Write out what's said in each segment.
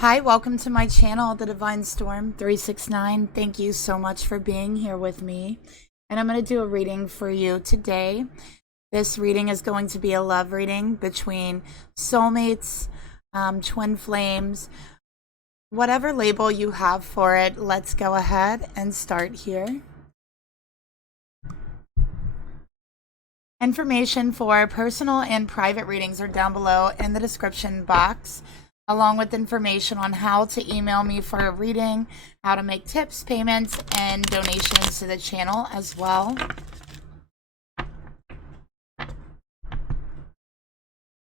Hi, welcome to my channel, The Divine Storm 369. Thank you so much for being here with me. And I'm going to do a reading for you today. This reading is going to be a love reading between soulmates, twin flames, whatever label you have for it. Let's go ahead and start here. Information for personal and private readings are down below in the description box, along with information on how to email me for a reading, how to make tips, payments, and donations to the channel as well.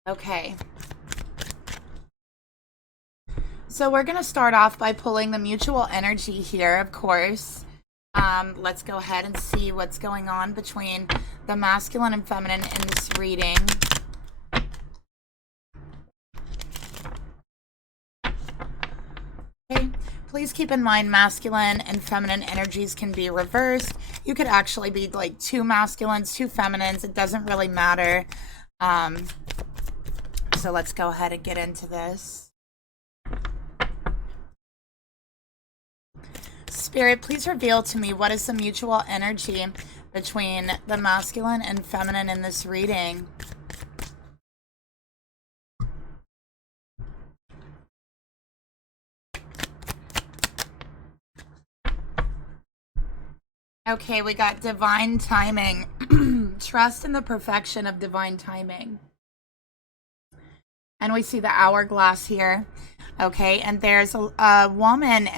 Okay. So we're going to start off by pulling the mutual energy here, of course. Let's go ahead and see what's going on between the masculine and feminine in this reading. Okay. Please keep in mind masculine and feminine energies can be reversed. You could actually be like two masculines, two feminines. It doesn't really matter. So let's go ahead and get into this. Spirit, please reveal to me what is the mutual energy between the masculine and feminine in this reading. Okay, we got divine timing. Trust in the perfection of divine timing. And we see the hourglass here. Okay, and there's a woman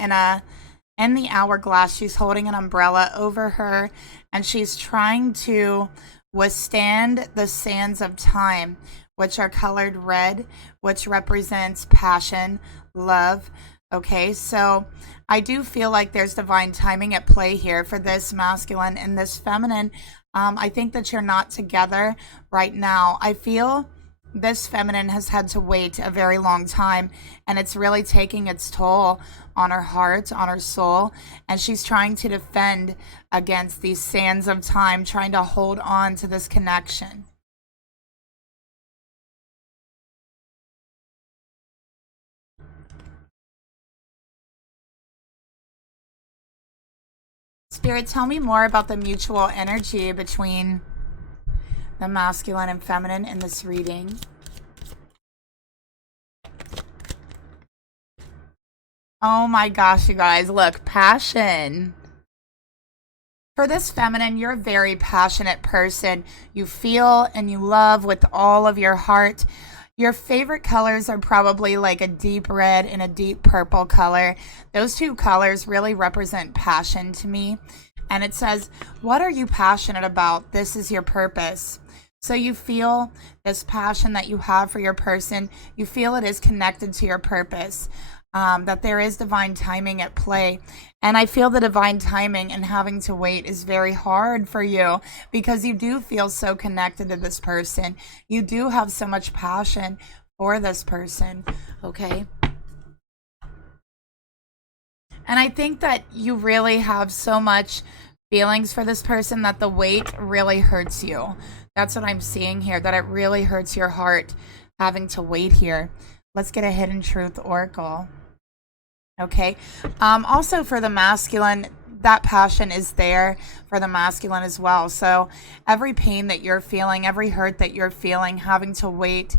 in the hourglass. She's holding an umbrella over her, and she's trying to withstand the sands of time, which are colored red, which represents passion, love. Okay, so I do feel like there's divine timing at play here for this masculine and this feminine. I think that you're not together right now. I feel this feminine has had to wait a very long time, and it's really taking its toll on her heart, on her soul, and she's trying to defend against these sands of time, trying to hold on to this connection. Spirit, tell me more about the mutual energy between the masculine and feminine in this reading. Oh my gosh, you guys, look, passion. For this feminine, you're a very passionate person. You feel and you love with all of your heart. Your favorite colors are probably like a deep red and a deep purple color. Those two colors really represent passion to me. And it says, what are you passionate about? This is your purpose. So you feel this passion that you have for your person. You feel it is connected to your purpose. That there is divine timing at play. And I feel the divine timing and having to wait is very hard for you because you do feel so connected to this person. You do have so much passion for this person, okay? And I think that you really have so much feelings for this person that the wait really hurts you. That's what I'm seeing here, that it really hurts your heart having to wait here. Let's get a hidden truth oracle. Okay. Also for the masculine, that passion is there for the masculine as well. So every pain that you're feeling, every hurt that you're feeling, having to wait,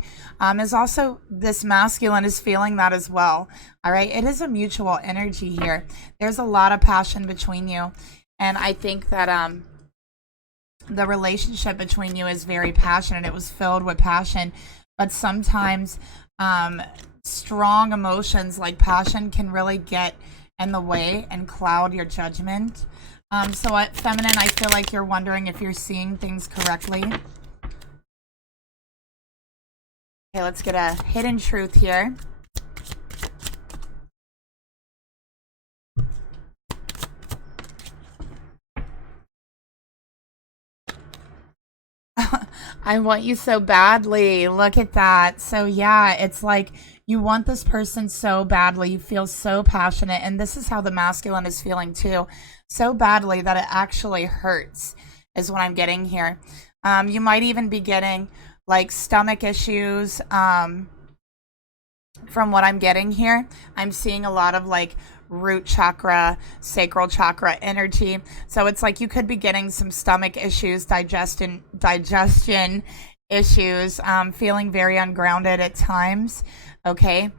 is also, this masculine is feeling that as well. All right. It is a mutual energy here. There's a lot of passion between you. And I think that, the relationship between you is very passionate. It was filled with passion, but sometimes, strong emotions like passion can really get in the way and cloud your judgment. So at feminine, I feel like you're wondering if you're seeing things correctly. Okay, let's get a hidden truth here. I want you so badly. Look at that. So yeah, it's like you want this person so badly. You feel so passionate. And this is how the masculine is feeling too. So badly that it actually hurts is what I'm getting here. You might even be getting like stomach issues, from what I'm getting here, I'm seeing a lot of like root chakra, sacral chakra energy. So it's like you could be getting some stomach issues, digestion issues, feeling very ungrounded at times. Okay.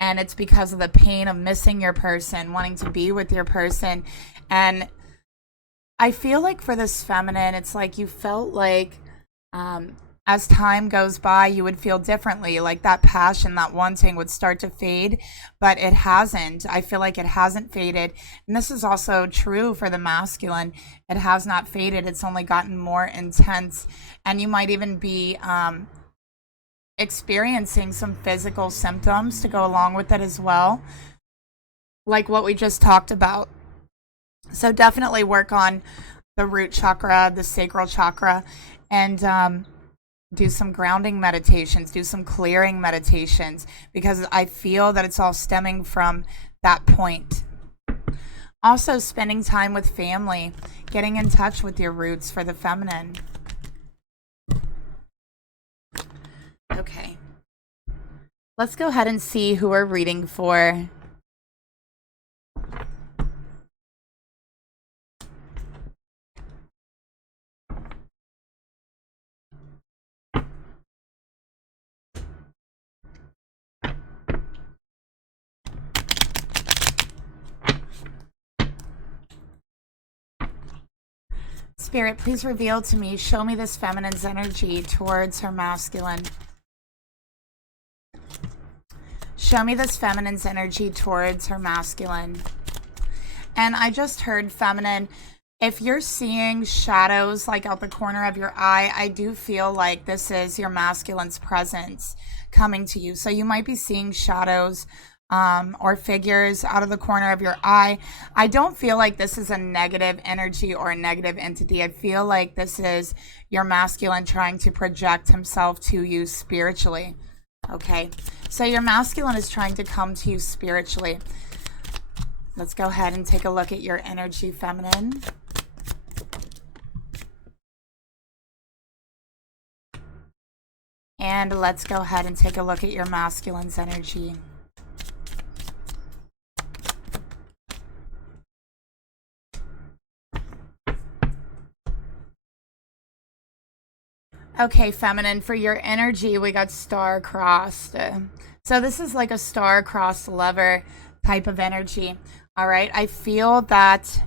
And it's because of the pain of missing your person, wanting to be with your person. And I feel like for this feminine, it's like you felt like as time goes by, you would feel differently. Like that passion, that wanting would start to fade, but it hasn't. I feel like it hasn't faded. And this is also true for the masculine. It has not faded. It's only gotten more intense. And you might even be experiencing some physical symptoms to go along with it as well, like what we just talked about. So definitely work on the root chakra, the sacral chakra, and do some grounding meditations, do some clearing meditations, because I feel that it's all stemming from that point. Also, spending time with family, getting in touch with your roots for the feminine. Okay. Let's go ahead and see who we're reading for. Spirit, please reveal to me, show me this feminine's energy towards her masculine. Show me this feminine's energy towards her masculine. And I just heard, feminine, if you're seeing shadows like out the corner of your eye, I do feel like this is your masculine's presence coming to you. So you might be seeing shadows or figures out of the corner of your eye. I don't feel like this is a negative energy or a negative entity. I feel like this is your masculine trying to project himself to you spiritually. Okay, so your masculine is trying to come to you spiritually. Let's go ahead and take a look at your energy, feminine. And let's go ahead and take a look at your masculine's energy. Okay, feminine, for your energy, we got star-crossed. So this is like a star-crossed lover type of energy. All right, I feel that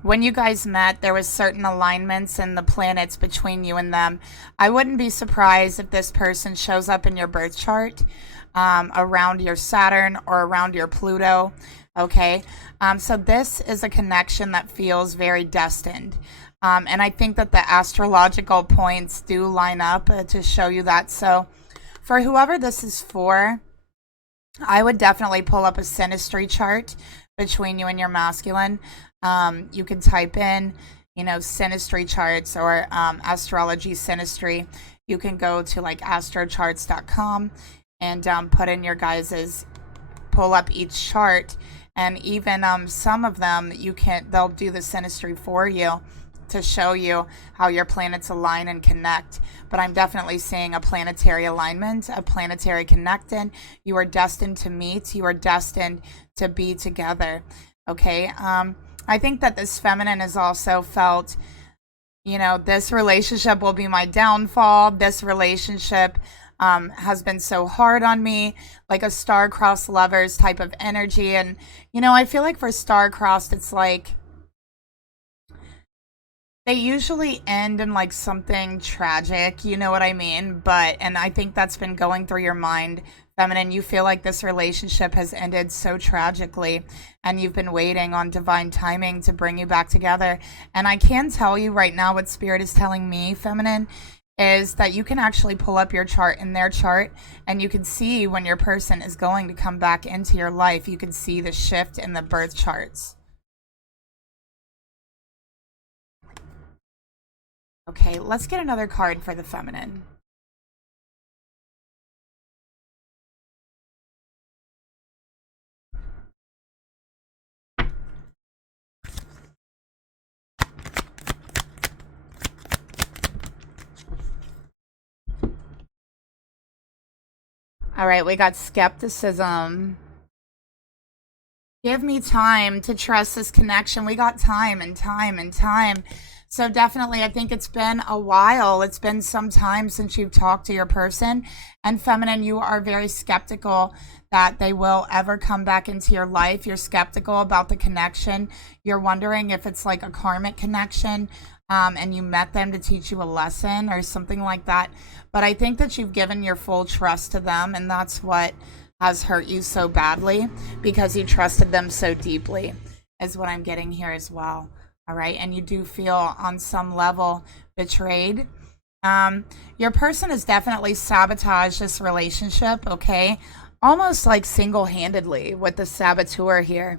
when you guys met, there was certain alignments in the planets between you and them. I wouldn't be surprised if this person shows up in your birth chart around your Saturn or around your Pluto. Okay, so this is a connection that feels very destined. And I think that the astrological points do line up to show you that. So for whoever this is for, I would definitely pull up a synastry chart between you and your masculine. You can type in, synastry charts or astrology synastry. You can go to like astrocharts.com and put in your guys's, pull up each chart. And even some of them, they'll do the synastry for you to show you how your planets align and connect. But I'm definitely seeing a planetary alignment, a planetary connecting. You are destined to meet. You are destined to be together. Okay. I think that this feminine has also felt, this relationship will be my downfall. This relationship has been so hard on me, like a star-crossed lovers type of energy. And, I feel like for star-crossed, it's like, they usually end in like something tragic, you know what I mean? And I think that's been going through your mind, feminine. You feel like this relationship has ended so tragically and you've been waiting on divine timing to bring you back together. And I can tell you right now what spirit is telling me, feminine, is that you can actually pull up your chart in their chart and you can see when your person is going to come back into your life. You can see the shift in the birth charts. Okay, let's get another card for the feminine. All right, we got skepticism. Give me time to trust this connection. We got time and time and time. So definitely, I think it's been a while. It's been some time since you've talked to your person. And feminine, you are very skeptical that they will ever come back into your life. You're skeptical about the connection. You're wondering if it's like a karmic connection, and you met them to teach you a lesson or something like that. But I think that you've given your full trust to them, and that's what has hurt you so badly, because you trusted them so deeply, is what I'm getting here as well. All right, and you do feel on some level betrayed. Your person has definitely sabotaged this relationship, okay? Almost like single-handedly with the saboteur here.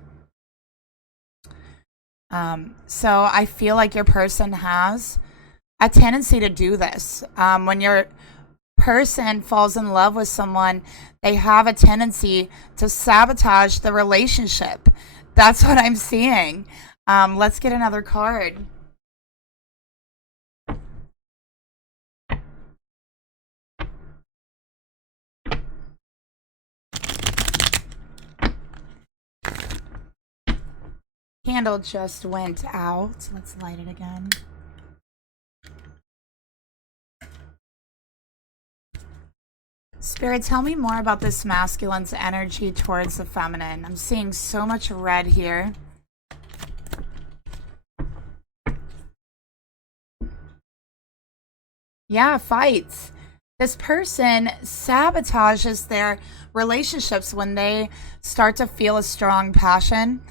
So I feel like your person has a tendency to do this. When your person falls in love with someone, they have a tendency to sabotage the relationship. That's what I'm seeing. Let's get another card. Candle just went out. Let's light it again. Spirit, tell me more about this masculine's energy towards the feminine. I'm seeing so much red here. Yeah, fights. This person sabotages their relationships when they start to feel a strong passion,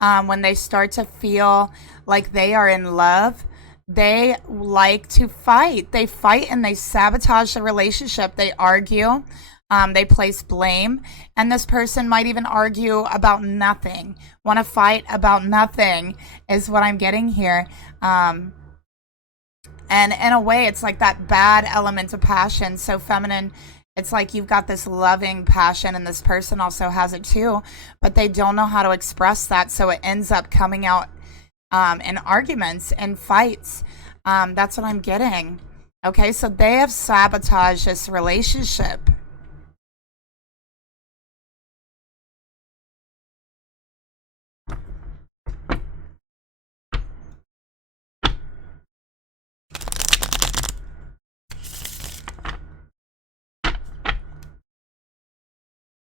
when they start to feel like they are in love. They like to fight. They fight and they sabotage the relationship. They argue. They place blame. And this person might even argue about nothing. Want to fight about nothing is what I'm getting here. And in a way, it's like that bad element of passion. So feminine, it's like you've got this loving passion and this person also has it too. But they don't know how to express that. So it ends up coming out in arguments and fights. That's what I'm getting. Okay, so they have sabotaged this relationship.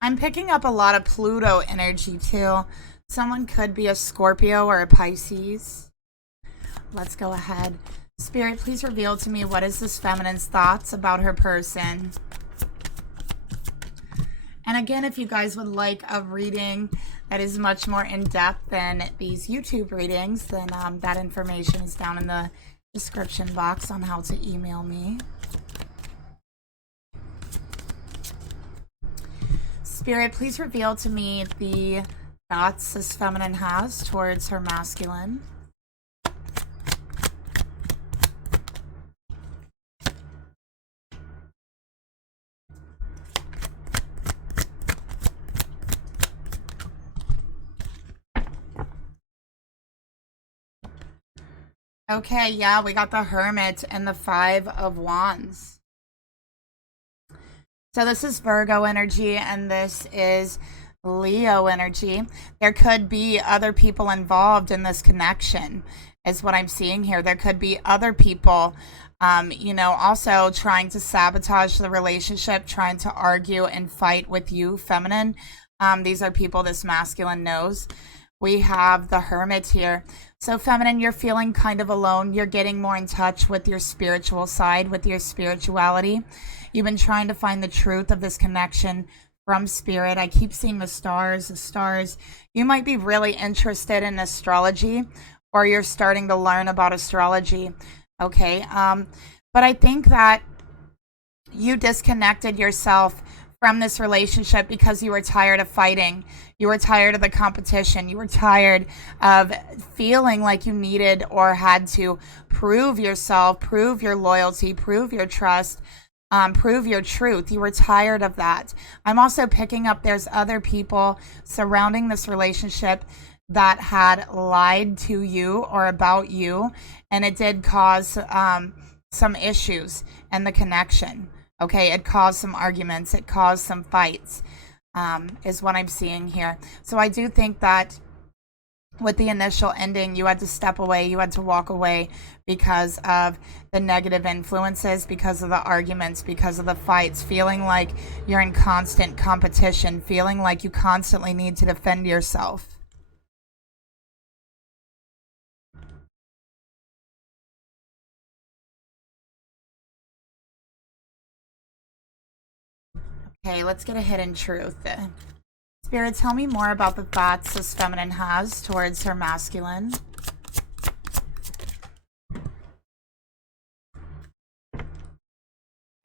I'm picking up a lot of Pluto energy too. Someone could be a Scorpio or a Pisces. Let's go ahead. Spirit, please reveal to me what is this feminine's thoughts about her person. And again, if you guys would like a reading that is much more in-depth than these YouTube readings, then that information is down in the description box on how to email me. Spirit, please reveal to me the thoughts this feminine has towards her masculine. Okay, yeah, we got the Hermit and the Five of Wands. So this is Virgo energy and this is Leo energy. There could be other people involved in this connection, is what I'm seeing here. There could be other people, also trying to sabotage the relationship, trying to argue and fight with you, feminine. These are people this masculine knows. We have the Hermit here. So feminine, you're feeling kind of alone. You're getting more in touch with your spiritual side, with your spirituality. You've been trying to find the truth of this connection from spirit. I keep seeing the stars, the stars. You might be really interested in astrology, or you're starting to learn about astrology. Okay. But I think that you disconnected yourself from this relationship because you were tired of fighting. You were tired of the competition. You were tired of feeling like you needed or had to prove yourself, prove your loyalty, prove your trust, prove your truth. You were tired of that. I'm also picking up there's other people surrounding this relationship that had lied to you or about you, and it did cause some issues in the connection. Okay, it caused some arguments, it caused some fights, is what I'm seeing here. So I do think that with the initial ending, you had to step away, you had to walk away because of the negative influences, because of the arguments, because of the fights, feeling like you're in constant competition, feeling like you constantly need to defend yourself. Okay, let's get a hidden truth. Spirit, tell me more about the thoughts this feminine has towards her masculine.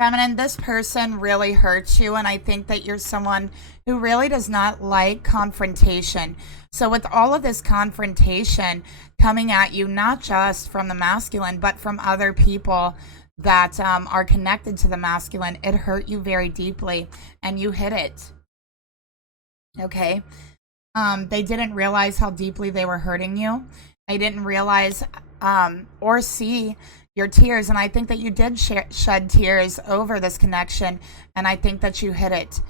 Feminine, this person really hurts you, and I think that you're someone who really does not like confrontation. So with all of this confrontation coming at you, not just from the masculine, but from other people that are connected to the masculine, it hurt you very deeply, and you hid it. Okay? They didn't realize how deeply they were hurting you. They didn't realize or see your tears, and I think that you did shed tears over this connection, and I think that you hid it.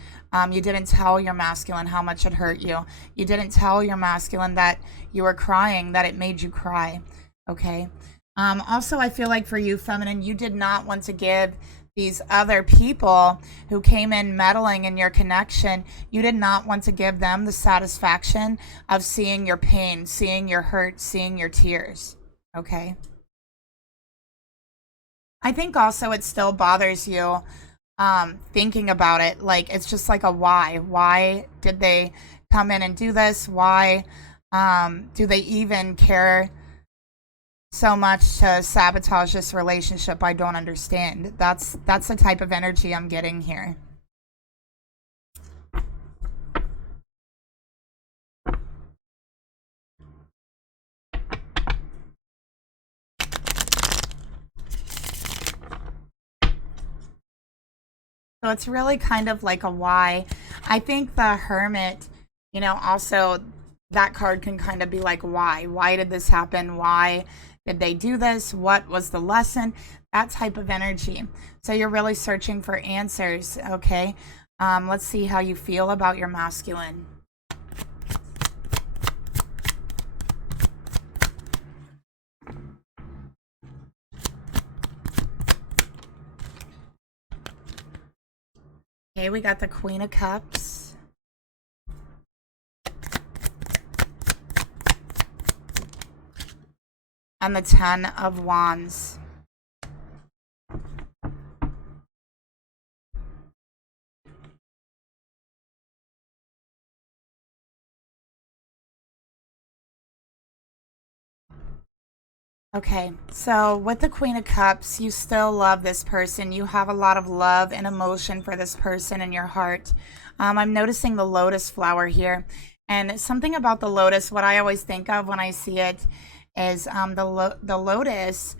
You didn't tell your masculine how much it hurt you. You didn't tell your masculine that you were crying, that it made you cry. Okay? Also, I feel like for you, feminine, you did not want to give these other people who came in meddling in your connection, you did not want to give them the satisfaction of seeing your pain, seeing your hurt, seeing your tears. Okay? I think also it still bothers you thinking about it. Like, it's just like a why. Why did they come in and do this? Why do they even care so much to sabotage this relationship? I don't understand. That's the type of energy I'm getting here. So it's really kind of like a why. I think the Hermit, also that card can kind of be like, why? Why did this happen? Why did they do this? What was the lesson? That type of energy. So you're really searching for answers, okay? Let's see how you feel about your masculine. Okay, we got the Queen of Cups. And the 10 of Wands. Okay, so with the Queen of Cups, you still love this person. You have a lot of love and emotion for this person in your heart. I'm noticing the lotus flower here. And something about the lotus, what I always think of when I see it is the lotus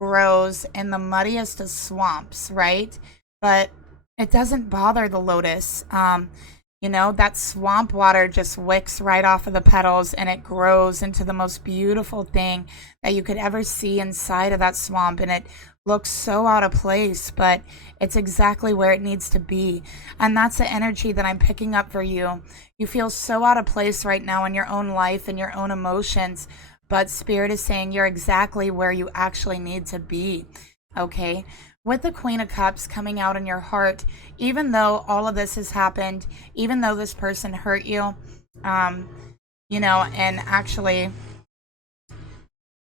grows in the muddiest of swamps, right? But it doesn't bother the lotus. That swamp water just wicks right off of the petals, and it grows into the most beautiful thing that you could ever see inside of that swamp. And it looks so out of place, but it's exactly where it needs to be. And that's the energy that I'm picking up for you. You feel so out of place right now in your own life and your own emotions, but Spirit is saying you're exactly where you actually need to be. Okay? With the Queen of Cups coming out in your heart, even though all of this has happened, even though this person hurt you, and actually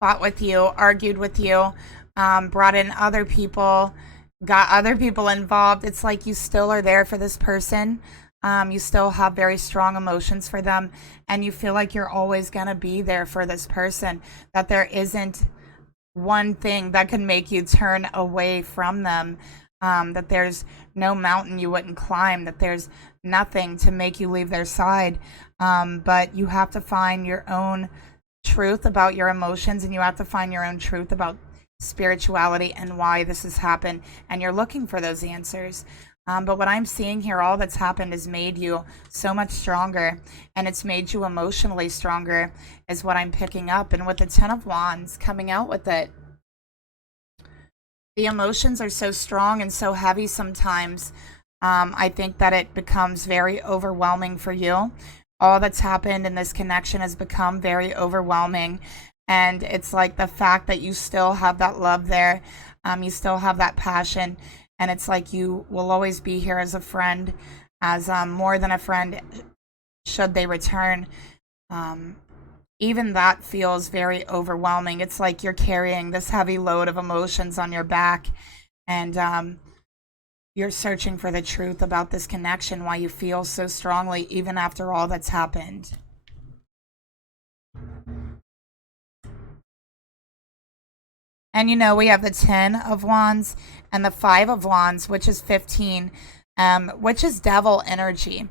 fought with you, argued with you, brought in other people, got other people involved, it's like you still are there for this person. You still have very strong emotions for them, and you feel like you're always going to be there for this person, that there isn't one thing that can make you turn away from them, that there's no mountain you wouldn't climb, that there's nothing to make you leave their side, but you have to find your own truth about your emotions, and you have to find your own truth about spirituality and why this has happened, and you're looking for those answers. But what I'm seeing here, all that's happened has made you so much stronger, and it's made you emotionally stronger, is what I'm picking up. And with the 10 of Wands coming out with it, The emotions are so strong and so heavy sometimes. I think that it becomes very overwhelming for you. All that's happened in this connection has become very overwhelming. And it's like the fact that you still have that love there, you still have that passion. And it's like you will always be here as a friend, as more than a friend, should they return. Even that feels very overwhelming. It's like you're carrying this heavy load of emotions on your back, and you're searching for the truth about this connection, why you feel so strongly even after all that's happened. And you know, we have the 10 of Wands and the 5 of Wands, which is 15, which is devil energy.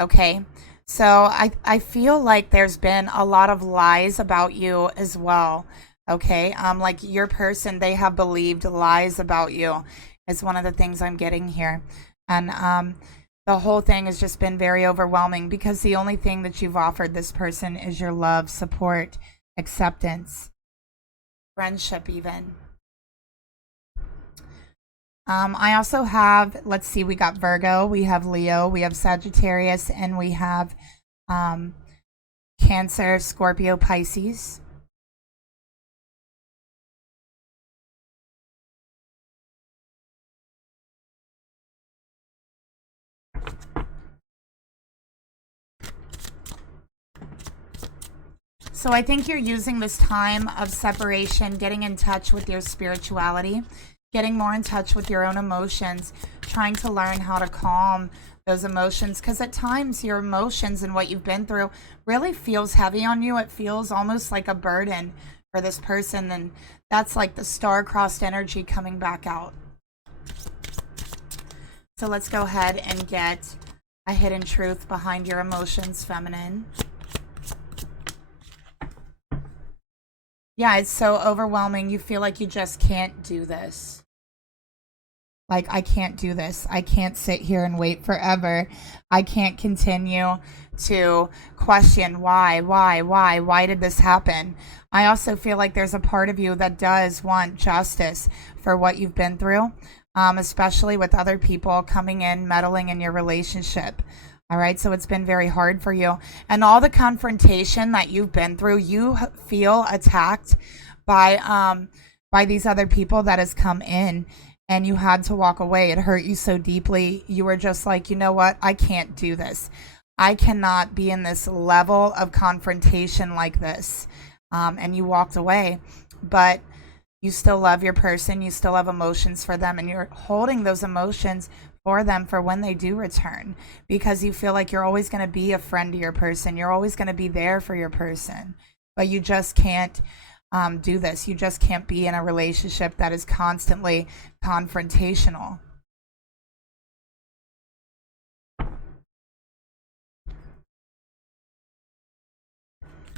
Okay. So I feel like there's been a lot of lies about you as well. Okay. Like your person, they have believed lies about you is one of the things I'm getting here. And the whole thing has just been very overwhelming because the only thing that you've offered this person is your love, support, acceptance, friendship even. I also have, let's see, we got Virgo, we have Leo, we have Sagittarius, and we have Cancer, Scorpio, Pisces. So I think you're using this time of separation, getting in touch with your spirituality, getting more in touch with your own emotions, trying to learn how to calm those emotions, because at times your emotions and what you've been through really feels heavy on you. It feels almost like a burden for this person, and that's like the star-crossed energy coming back out. So let's go ahead and get a hidden truth behind your emotions, feminine. Yeah, it's so overwhelming. You feel like you just can't do this. Like, I can't do this. I can't sit here and wait forever. I can't continue to question why did this happen? I also feel like there's a part of you that does want justice for what you've been through, especially with other people coming in, meddling in your relationship. All right, so it's been very hard for you. And all the confrontation that you've been through, you feel attacked by these other people that has come in, and you had to walk away. It hurt you so deeply. You were just like, you know what? I can't do this. I cannot be in this level of confrontation like this. And you walked away. But you still love your person. You still have emotions for them. And you're holding those emotions for them for when they do return, because you feel like you're always going to be a friend to your person. You're always going to be there for your person. But you just can't do this. You just can't be in a relationship that is constantly confrontational.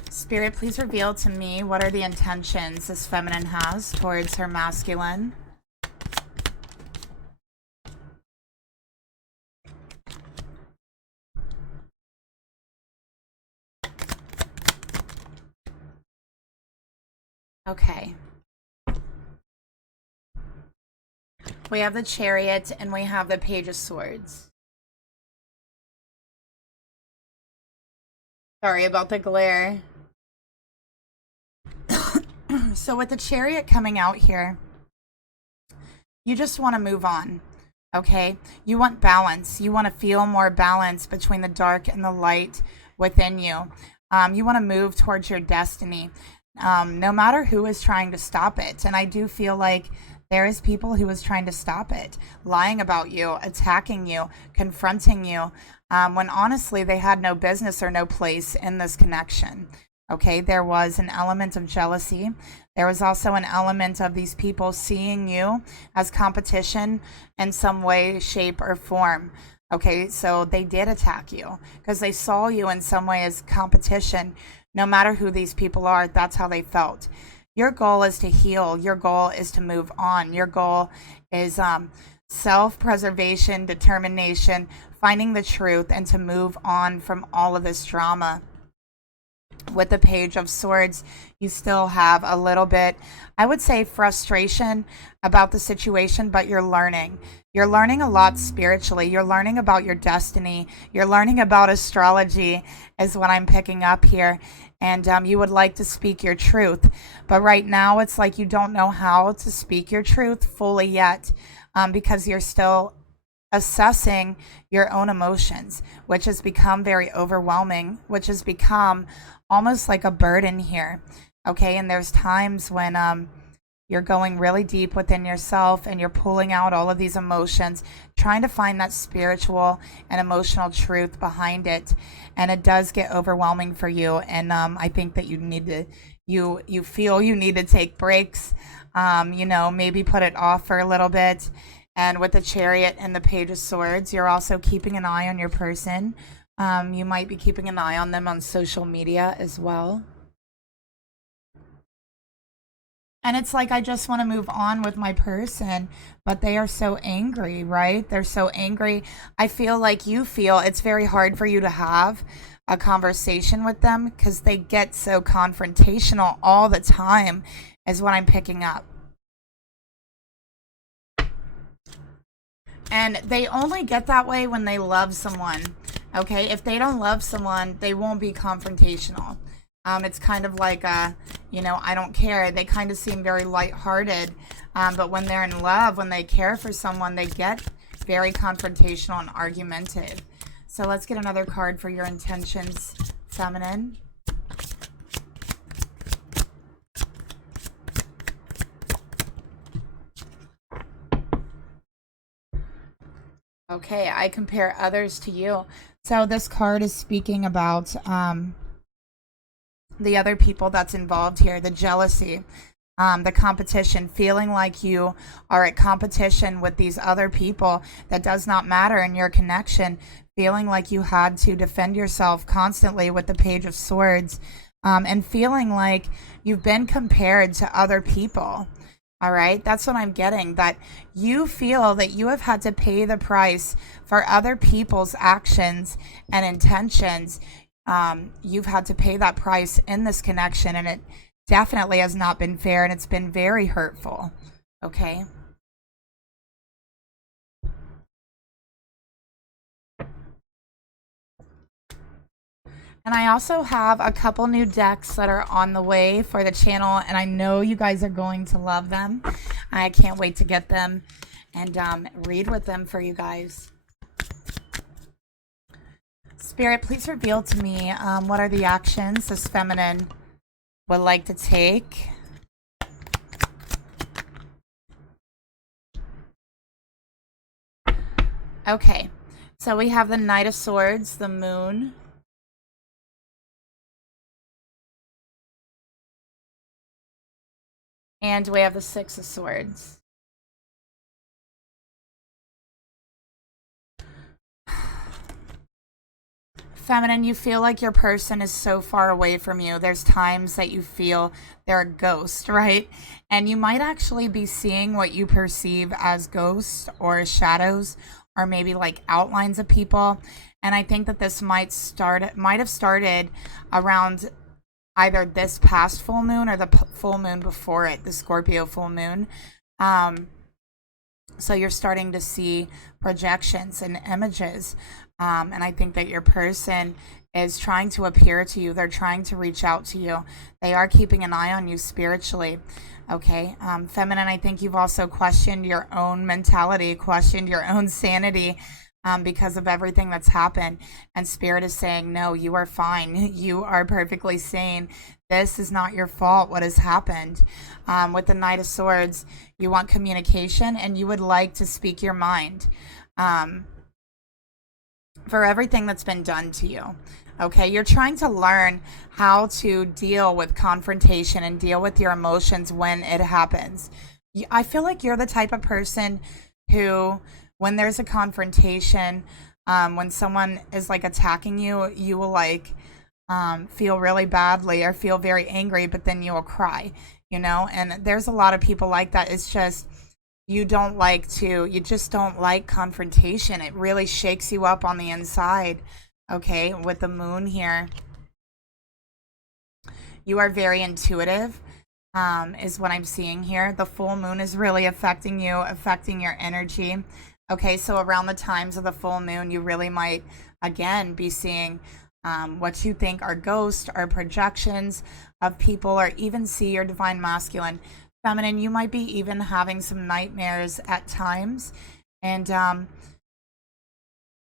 Spirit, please reveal to me what are the intentions this feminine has towards her masculine. Okay. We have the Chariot and we have the Page of Swords. Sorry about the glare. So with the Chariot coming out here, you just want to move on, okay? You want balance. You want to feel more balance between the dark and the light within you. You want to move towards your destiny, no matter who is trying to stop it. And I do feel like there is people who is trying to stop it, lying about you, attacking you, confronting you, when honestly they had no business or no place in this connection. Okay, there was an element of jealousy. There was also an element of these people seeing you as competition in some way, shape, or form. Okay, so they did attack you because they saw you in some way as competition. No matter who these people are, that's how they felt. Your goal is to heal. Your goal is to move on. Your goal is self-preservation, determination, finding the truth, and to move on from all of this drama. with the Page of Swords, you still have a little bit, I would say, frustration about the situation, but you're learning. You're learning a lot spiritually. You're learning about your destiny. You're learning about astrology is what I'm picking up here. And you would like to speak your truth. But right now, it's like you don't know how to speak your truth fully yet, because you're still assessing your own emotions, which has become very overwhelming, which has become almost like a burden here. Okay, and there's times when you're going really deep within yourself and you're pulling out all of these emotions, trying to find that spiritual and emotional truth behind it. And it does get overwhelming for you. And I think that you need to, you feel you need to take breaks, you know, maybe put it off for a little bit. And with the Chariot and the Page of Swords, you're also keeping an eye on your person. You might be keeping an eye on them on social media as well. And it's like, I just want to move on with my person, but they are so angry, right? They're so angry. I feel like you feel it's very hard for you to have a conversation with them because they get so confrontational all the time, is what I'm picking up. And they only get that way when they love someone, okay? If they don't love someone, they won't be confrontational. It's kind of like, you know, I don't care. They kind of seem very lighthearted. But when they're in love, when they care for someone, they get very confrontational and argumentative. So let's get another card for your intentions, feminine. Okay, I compare others to you. So this card is speaking about the other people that's involved here, the jealousy, the competition, feeling like you are at competition with these other people that does not matter in your connection, feeling like you had to defend yourself constantly with the Page of Swords, and feeling like you've been compared to other people. All right, that's what I'm getting, that you feel that you have had to pay the price for other people's actions and intentions. You've had to pay that price in this connection, and it definitely has not been fair, and it's been very hurtful. Okay. And I also have a couple new decks that are on the way for the channel, and I know you guys are going to love them. I can't wait to get them and read with them for you guys. Spirit, please reveal to me what are the actions this feminine would like to take. Okay, so we have the Knight of Swords, the Moon, and we have the Six of Swords. Feminine, you feel like your person is so far away from you. There's times that you feel they're a ghost, right? And you might actually be seeing what you perceive as ghosts or shadows, or maybe like outlines of people. And I think that this might have started around either this past full moon or the full moon before it, the Scorpio full moon. So you're starting to see projections and images. And I think that your person is trying to appear to you. They're trying to reach out to you. They are keeping an eye on you spiritually. Okay. Feminine, I think you've also questioned your own mentality, questioned your own sanity, because of everything that's happened. And Spirit is saying, no, you are fine. You are perfectly sane. This is not your fault, what has happened. With the Knight of Swords, you want communication and you would like to speak your mind for everything that's been done to you. Okay, you're trying to learn how to deal with confrontation and deal with your emotions when it happens. I feel like you're the type of person who, when there's a confrontation, when someone is like attacking you, you will like feel really badly or feel very angry, but then you will cry, you know? And there's a lot of people like that. It's just, you just don't like confrontation. It really shakes you up on the inside. Okay, with the Moon here. You are very intuitive, is what I'm seeing here. The full moon is really affecting you, affecting your energy. Okay, so around the times of the full moon, you really might, again, be seeing what you think are ghosts or projections of people, or even see your divine masculine. Feminine, you might be even having some nightmares at times. And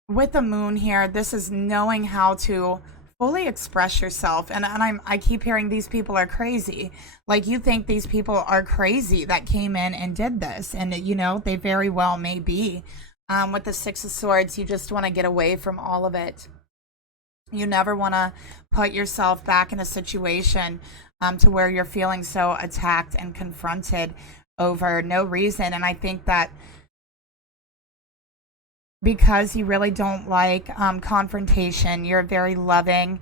with the moon here, this is knowing how to fully express yourself. And I keep hearing these people are crazy. Like, you think these people are crazy that came in and did this. And, you know, they very well may be. With the Six of Swords, you just want to get away from all of it. You never want to put yourself back in a situation to where you're feeling so attacked and confronted over no reason. And I think that because you really don't like confrontation, you're a very loving,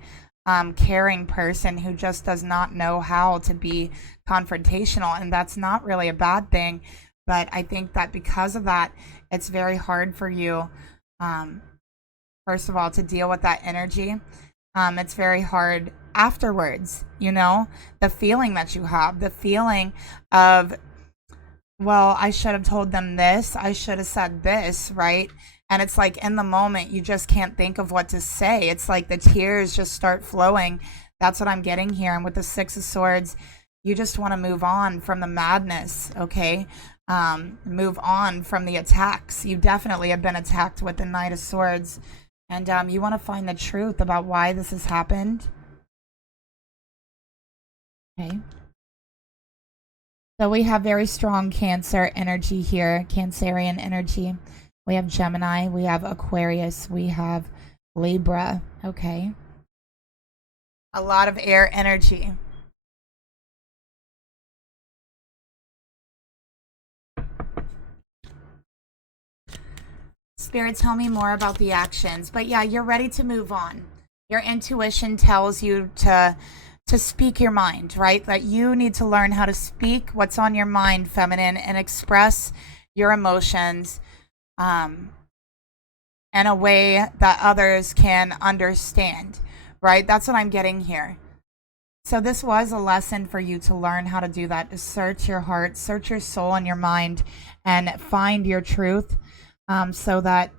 caring person who just does not know how to be confrontational. And that's not really a bad thing. But I think that because of that, it's very hard for you, first of all, to deal with that energy. It's very hard afterwards, you know, the feeling that you have, the feeling of, well, I should have told them this, I should have said this, right? And it's like in the moment, you just can't think of what to say. It's like the tears just start flowing. That's what I'm getting here. And with the Six of Swords, you just want to move on from the madness, okay? Move on from the attacks. You definitely have been attacked with the Knight of Swords. And you want to find the truth about why this has happened. Okay. So we have very strong Cancer energy here, Cancerian energy. We have Gemini, we have Aquarius, we have Libra. Okay. A lot of air energy. Spirit, tell me more about the actions. But yeah, you're ready to move on. Your intuition tells you to speak your mind, right? That you need to learn how to speak what's on your mind, feminine, and express your emotions in a way that others can understand, right? That's what I'm getting here. So this was a lesson for you to learn how to do that, to search your heart, search your soul and your mind, and find your truth, so that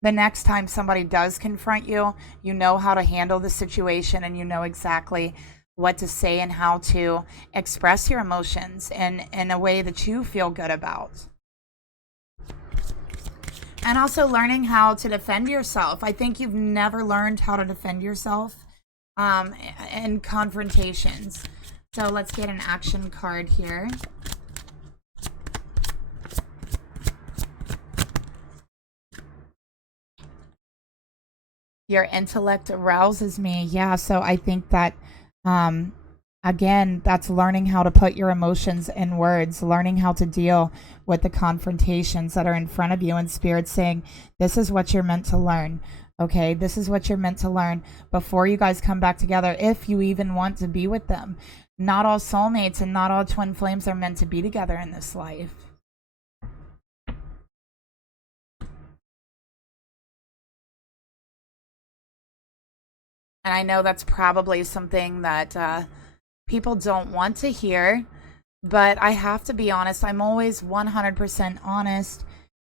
the next time somebody does confront you, you know how to handle the situation, and you know exactly what to say and how to express your emotions in a way that you feel good about. And also learning how to defend yourself. I think you've never learned how to defend yourself in confrontations. So let's get an action card here. Your intellect arouses me. Yeah, so I think that, again, that's learning how to put your emotions in words, learning how to deal with the confrontations that are in front of you, and Spirit saying, this is what you're meant to learn. Okay, this is what you're meant to learn before you guys come back together, if you even want to be with them. Not all soulmates and not all twin flames are meant to be together in this life. And I know that's probably something that people don't want to hear, but I have to be honest. I'm always 100% honest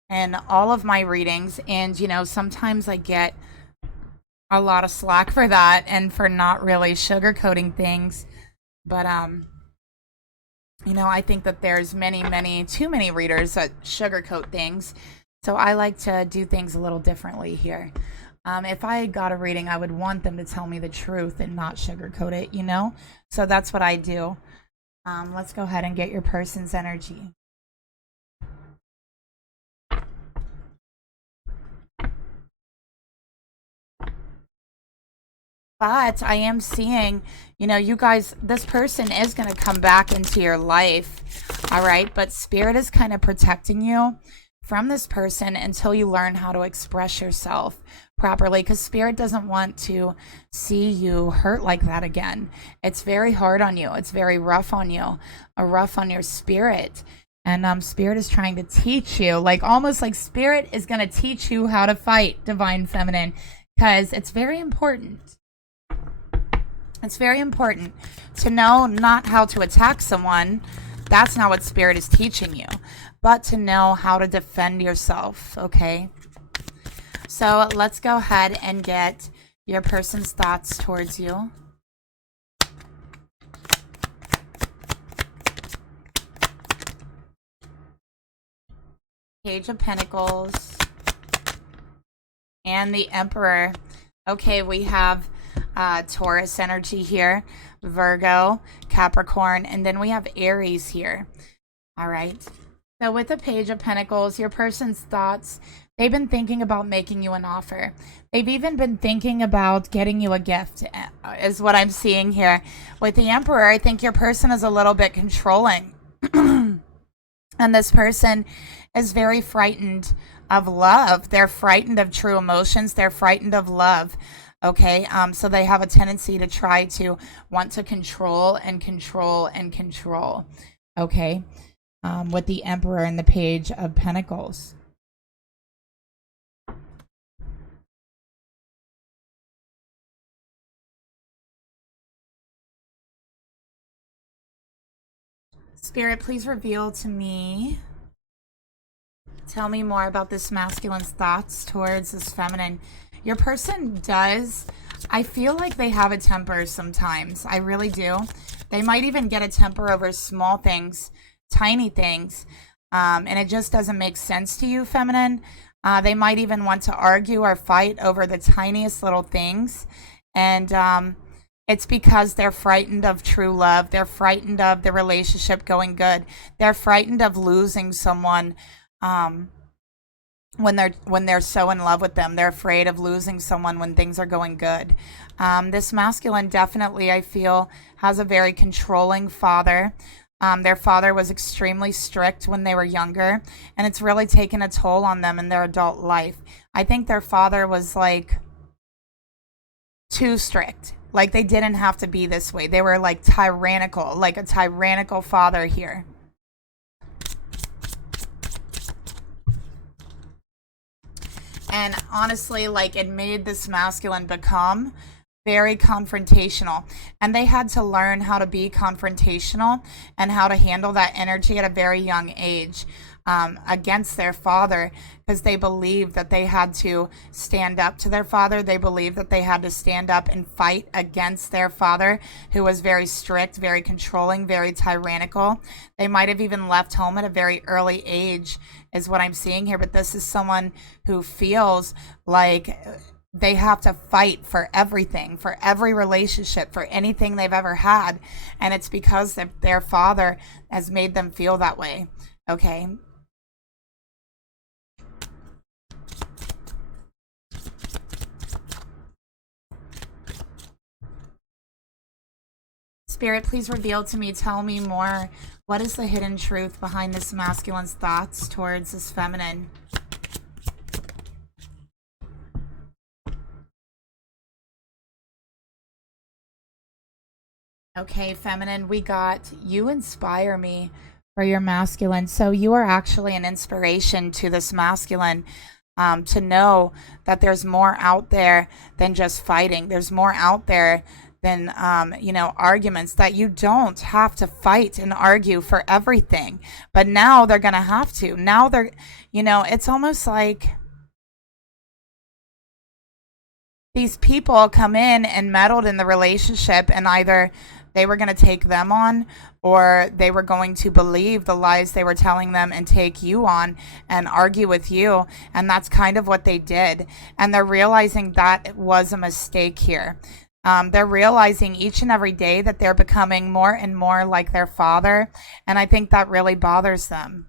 in all of my readings. And, you know, sometimes I get a lot of slack for that and for not really sugarcoating things. But, you know, I think that there's too many readers that sugarcoat things. So I like to do things a little differently here. If I got a reading, I would want them to tell me the truth and not sugarcoat it, you know? So that's what I do. Let's go ahead and get your person's energy. But I am seeing, you know, you guys, this person is going to come back into your life, all right? But Spirit is kind of protecting you from this person until you learn how to express yourself properly, because Spirit doesn't want to see you hurt like that again. It's very hard on you. It's very rough on you, rough on your spirit. And Spirit is trying to teach you, like almost like Spirit is going to teach you how to fight, Divine Feminine, because it's very important. It's very important to know not how to attack someone. That's not what Spirit is teaching you, but to know how to defend yourself, okay? So let's go ahead and get your person's thoughts towards you. Page of Pentacles and the Emperor. Okay, we have Taurus energy here, Virgo, Capricorn, and then we have Aries here. All right. So with the Page of Pentacles, your person's thoughts, they've been thinking about making you an offer. They've even been thinking about getting you a gift, is what I'm seeing here. With the Emperor, I think your person is a little bit controlling. And this person is very frightened of love. They're frightened of true emotions. They're frightened of love. Okay, so they have a tendency to try to want to control and control and control. Okay, with the Emperor and the Page of Pentacles. Spirit, please reveal to me. Tell me more about this masculine's thoughts towards this feminine. Your person does, I feel like they have a temper sometimes. I really do. They might even get a temper over small things, tiny things, and it just doesn't make sense to you, feminine. They might even want to argue or fight over the tiniest little things. And it's because they're frightened of true love. They're frightened of the relationship going good. They're frightened of losing someone when they're so in love with them. They're afraid of losing someone when things are going good. This masculine definitely, I feel, has a very controlling father. Their father was extremely strict when they were younger, and it's really taken a toll on them in their adult life. I think their father was like too strict. Like they didn't have to be this way. They were like tyrannical, like a tyrannical father here. And honestly, like it made this masculine become very confrontational. And they had to learn how to be confrontational and how to handle that energy at a very young age against their father, because they believed that they had to stand up to their father. They believed that they had to stand up and fight against their father, who was very strict, very controlling, very tyrannical. They might have even left home at a very early age, is what I'm seeing here. But this is someone who feels like they have to fight for everything, for every relationship, for anything they've ever had. And it's because their father has made them feel that way. Okay. Spirit, please reveal to me, tell me more. What is the hidden truth behind this masculine's thoughts towards this feminine? Okay, feminine, we got you inspire me for your masculine. So you are actually an inspiration to this masculine, to know that there's more out there than just fighting. There's more out there than, arguments, that you don't have to fight and argue for everything. But now they're going to have to. Now they're, it's almost like these people come in and meddled in the relationship, and either they were going to take them on, or they were going to believe the lies they were telling them and take you on and argue with you. And that's kind of what they did. And they're realizing that it was a mistake here. They're realizing each and every day that they're becoming more and more like their father. And I think that really bothers them.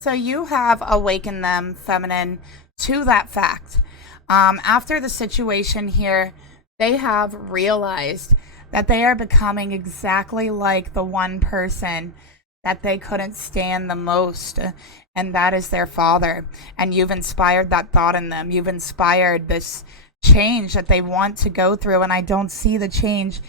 So you have awakened them, feminine, to that fact. After the situation here, they have realized that they are becoming exactly like the one person that they couldn't stand the most, and that is their father. And you've inspired that thought in them. You've inspired this change that they want to go through, and I don't see the change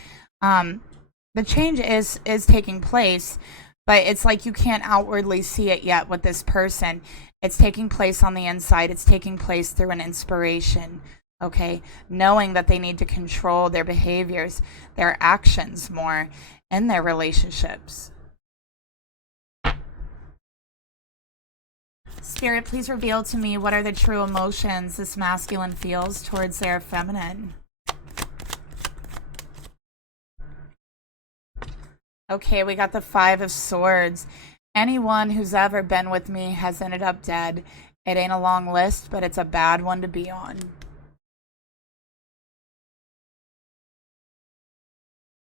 the change is taking place, but it's like you can't outwardly see it yet with this person. It's taking place on the inside. It's taking place through an inspiration, okay? Knowing that they need to control their behaviors, their actions more in their relationships. Spirit, please reveal to me what are the true emotions this masculine feels towards their feminine. Okay, we got the 5 of Swords. Anyone who's ever been with me has ended up dead. It ain't a long list, but it's a bad one to be on.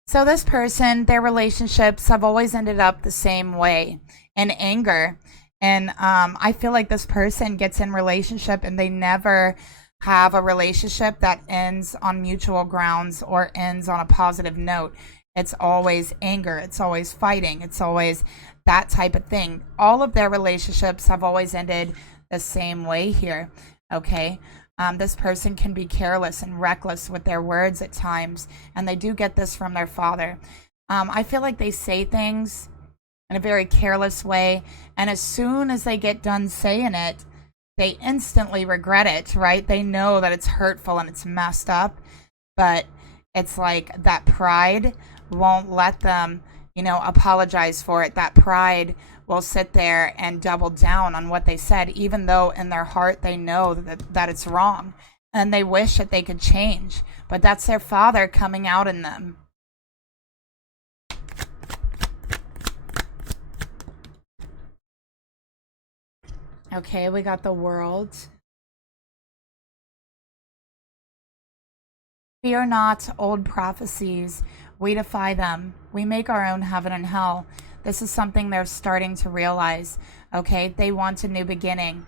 So this person, their relationships have always ended up the same way, in anger. And I feel like this person gets in relationship and they never have a relationship that ends on mutual grounds or ends on a positive note. It's always anger. It's always fighting. It's always that type of thing. All of their relationships have always ended the same way here, okay? This person can be careless and reckless with their words at times, and they do get this from their father. I feel like they say things in a very careless way, and as soon as they get done saying it, they instantly regret it, right? They know that it's hurtful and it's messed up, but it's like that pride won't let them, apologize for it. That pride will sit there and double down on what they said, even though in their heart they know that it's wrong and they wish that they could change, but that's their father coming out in them. Okay, we got the World. Fear not old prophecies. We defy them. We make our own heaven and hell. This is something they're starting to realize. Okay, they want a new beginning.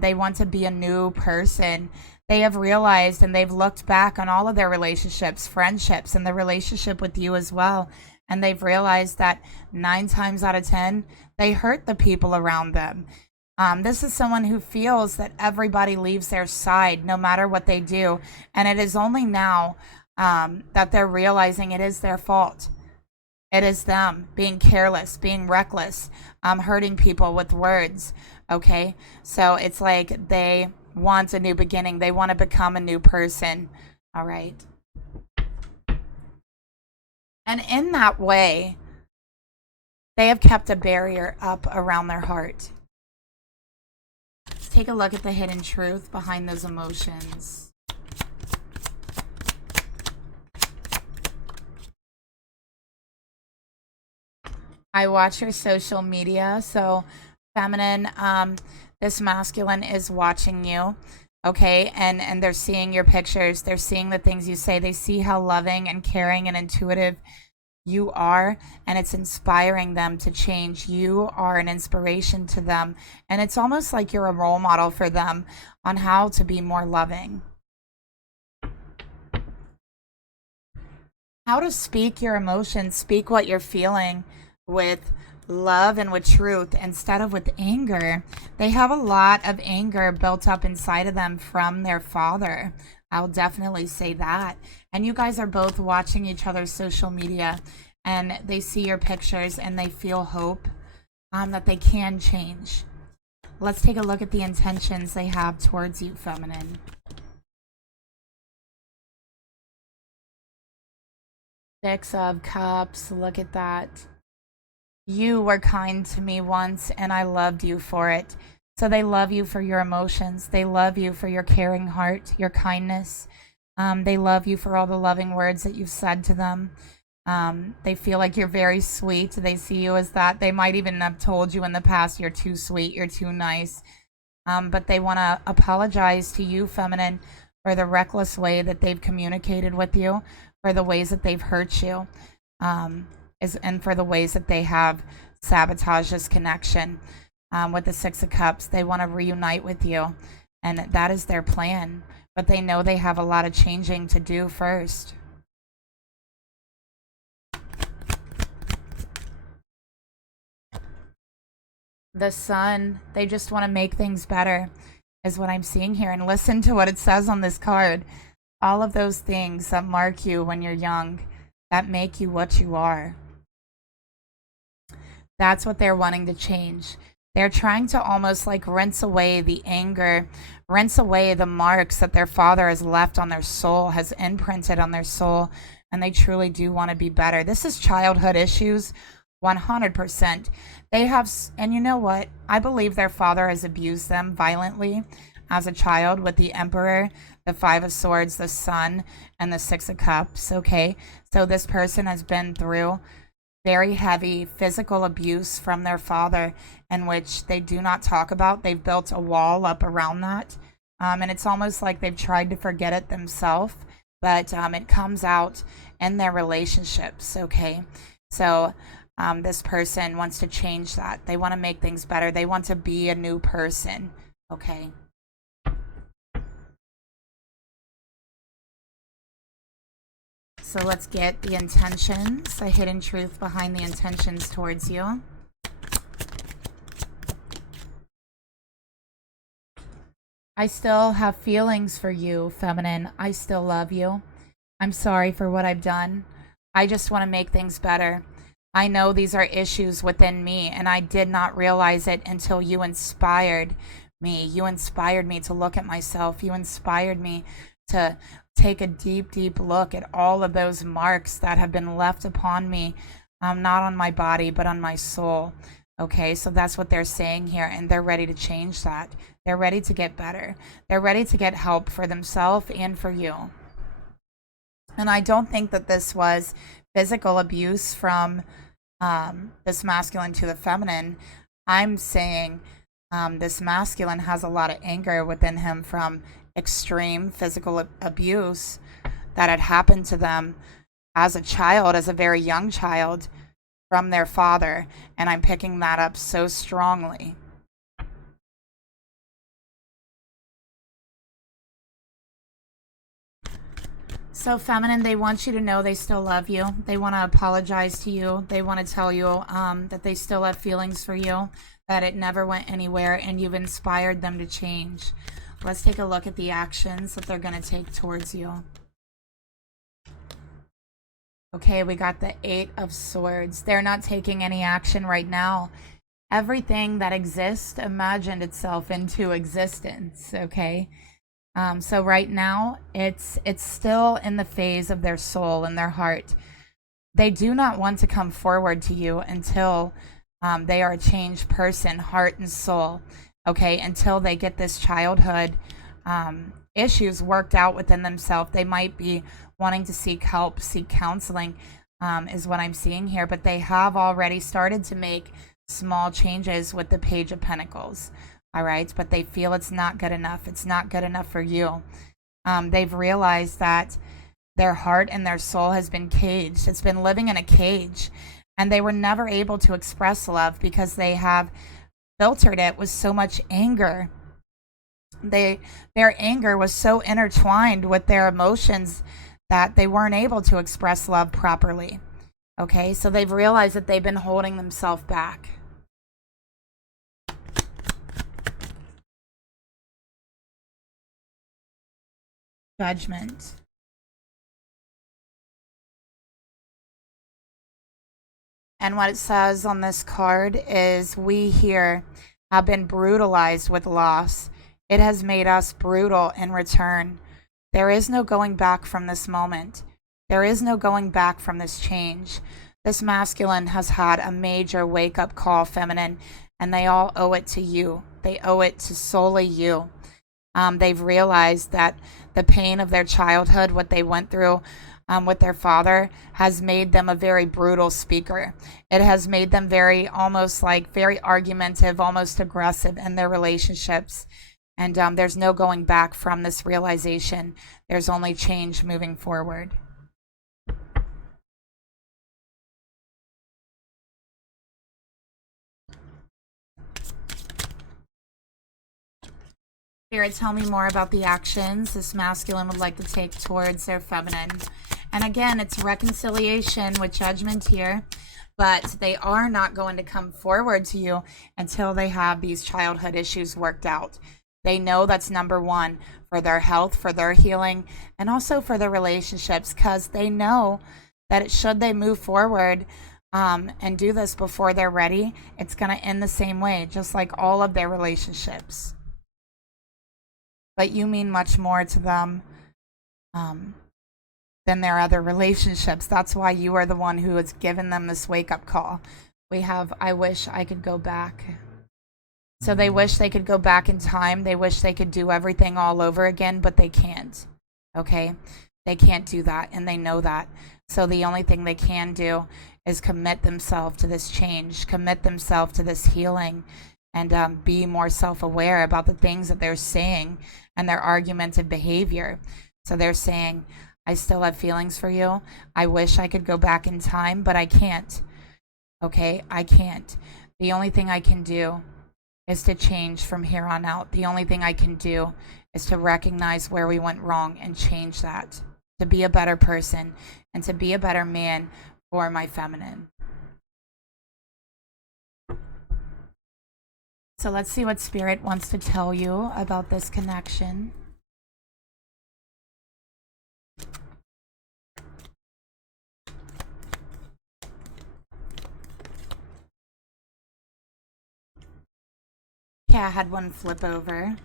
They want to be a new person. They have realized and they've looked back on all of their relationships, friendships, and the relationship with you as well. And they've realized that 9 times out of 10, they hurt the people around them. This is someone who feels that everybody leaves their side no matter what they do. And it is only now that they're realizing it is their fault. It is them being careless, being reckless, hurting people with words. Okay, so it's like they want a new beginning. They want to become a new person. All right. And in that way, they have kept a barrier up around their heart. Let's take a look at the hidden truth behind those emotions. I watch your social media, so feminine, this masculine is watching you, okay? And they're seeing your pictures. They're seeing the things you say. They see how loving and caring and intuitive you are, and it's inspiring them to change. You are an inspiration to them, and it's almost like you're a role model for them on how to be more loving. How to speak your emotions, speak what you're feeling with love and with truth instead of with anger. They have a lot of anger built up inside of them from their father. I'll definitely say that. And you guys are both watching each other's social media and they see your pictures and they feel hope that they can change. Let's take a look at the intentions they have towards you, feminine. Six of Cups, look at that. You were kind to me once and I loved you for it. So they love you for your emotions. They love you for your caring heart, your kindness. They love you for all the loving words that you've said to them. They feel like you're very sweet. They see you as that. They might even have told you in the past, you're too sweet, you're too nice. But they want to apologize to you, feminine, for the reckless way that they've communicated with you, for the ways that they've hurt you, and for the ways that they have sabotaged this connection. With the Six of Cups, they want to reunite with you, and that is their plan. But they know they have a lot of changing to do first. The Sun, they just want to make things better, is what I'm seeing here. And listen to what it says on this card. All of those things that mark you when you're young, that make you what you are. That's what they're wanting to change. They're trying to almost like rinse away the anger, rinse away the marks that their father has left on their soul, has imprinted on their soul, and they truly do want to be better. This is childhood issues, 100%. They have, and you know what? I believe their father has abused them violently as a child with the Emperor, the Five of Swords, the Sun, and the Six of Cups, okay? So this person has been through very heavy physical abuse from their father, in which they do not talk about. They've built a wall up around that. And it's almost like they've tried to forget it themselves, but it comes out in their relationships, okay? So this person wants to change that. They want to make things better. They want to be a new person, okay? So let's get the intentions, the hidden truth behind the intentions towards you. I still have feelings for you, feminine. I still love you. I'm sorry for what I've done. I just want to make things better. I know these are issues within me, and I did not realize it until you inspired me. You inspired me to look at myself. You inspired me to take a deep look at all of those marks that have been left upon me, not on my body, but on my soul. Okay, so that's what they're saying here, and they're ready to change that. They're ready to get better. They're ready to get help for themselves and for you. And I don't think that this was physical abuse from this masculine to the feminine. I'm saying this masculine has a lot of anger within him from extreme physical abuse that had happened to them as a child, as a very young child, from their father. And I'm picking that up so strongly. So feminine, they want you to know they still love you. They want to apologize to you. They want to tell you that they still have feelings for you, that it never went anywhere, and you've inspired them to change. Let's take a look at the actions that they're going to take towards you. Okay, we got the Eight of Swords. They're not taking any action right now. Everything that exists imagined itself into existence, okay? So right now, it's still in the phase of their soul and their heart. They do not want to come forward to you until they are a changed person, heart and soul. Okay, until they get this childhood issues worked out within themselves. They might be wanting to seek help, seek counseling, is what I'm seeing here. But they have already started to make small changes with the Page of Pentacles. All right, but they feel it's not good enough. It's not good enough for you. They've realized that their heart and their soul has been caged. It's been living in a cage. And they were never able to express love because they have filtered it with so much anger. Their anger was so intertwined with their emotions that they weren't able to express love properly. Okay, so they've realized that they've been holding themselves back. Judgment. And what it says on this card is, we here have been brutalized with loss. It has made us brutal in return. There is no going back from this moment. There is no going back from this change. This masculine has had a major wake-up call, feminine, and they all owe it to you. They owe it to solely you. They've realized that the pain of their childhood, what they went through with their father, has made them a very brutal speaker. It has made them very, almost like very argumentative, almost aggressive in their relationships. And there's no going back from this realization. There's only change moving forward. Spirit, tell me more about the actions this masculine would like to take towards their feminine. And again, it's reconciliation with judgment here, but they are not going to come forward to you until they have these childhood issues worked out. They know that's number one for their health, for their healing, and also for their relationships, because they know that should they move forward and do this before they're ready, it's going to end the same way, just like all of their relationships. But you mean much more to them than their other relationships. That's why you are the one who has given them this wake-up call. We have, I wish I could go back. So they wish they could go back in time. They wish they could do everything all over again, but they can't. Okay? They can't do that, and they know that. So the only thing they can do is commit themselves to this change, commit themselves to this healing, and be more self-aware about the things that they're saying and their argumentative behavior. So they're saying, I still have feelings for you. I wish I could go back in time, but I can't. Okay? I can't. The only thing I can do is to change from here on out. The only thing I can do is to recognize where we went wrong and change that, to be a better person and to be a better man for my feminine. So let's see what Spirit wants to tell you about this connection. Yeah, I had one flip over.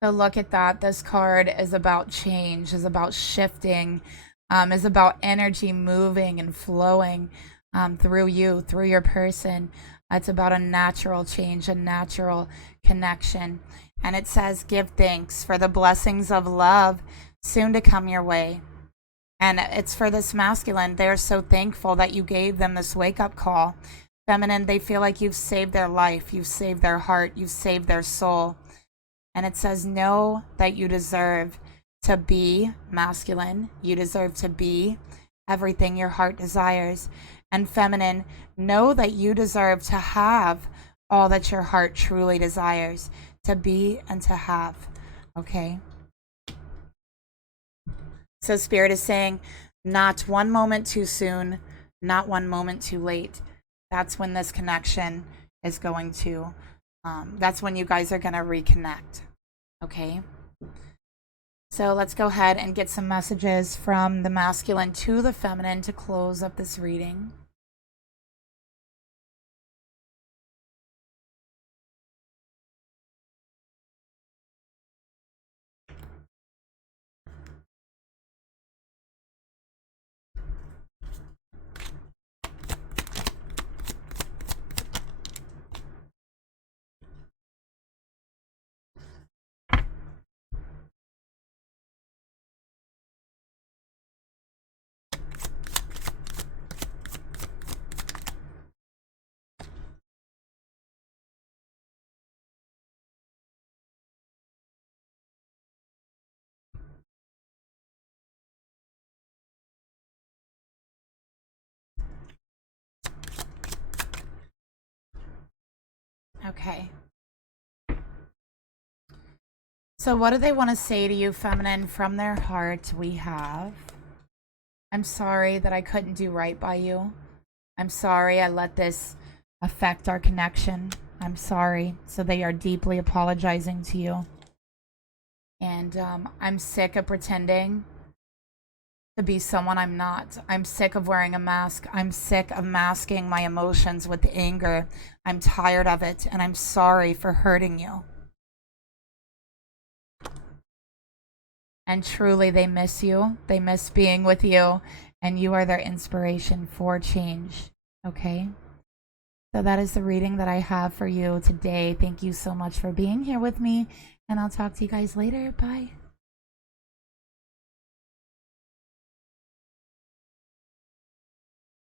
So look at that. This card is about change, is about shifting, is about energy moving and flowing through you, through your person. It's about a natural change, a natural connection. And it says, give thanks for the blessings of love soon to come your way. And it's for this masculine. They're so thankful that you gave them this wake-up call. Feminine, they feel like you've saved their life, you've saved their heart, you've saved their soul. And it says, know that you deserve to be masculine. You deserve to be everything your heart desires. And feminine, know that you deserve to have all that your heart truly desires, to be and to have. Okay? So Spirit is saying, not one moment too soon, not one moment too late. That's when this connection is going to, that's when you guys are going to reconnect. Okay? So let's go ahead and get some messages from the masculine to the feminine to close up this reading. Okay. So what do they want to say to you, feminine? From their heart, we have, I'm sorry that I couldn't do right by you. I'm sorry I let this affect our connection. I'm sorry. So they are deeply apologizing to you. And I'm sick of pretending to be someone I'm not. I'm sick of wearing a mask. I'm sick of masking my emotions with anger. I'm tired of it, and I'm sorry for hurting you. And truly, they miss you. They miss being with you, and you are their inspiration for change. Okay? So that is the reading that I have for you today. Thank you so much for being here with me, and I'll talk to you guys later. Bye.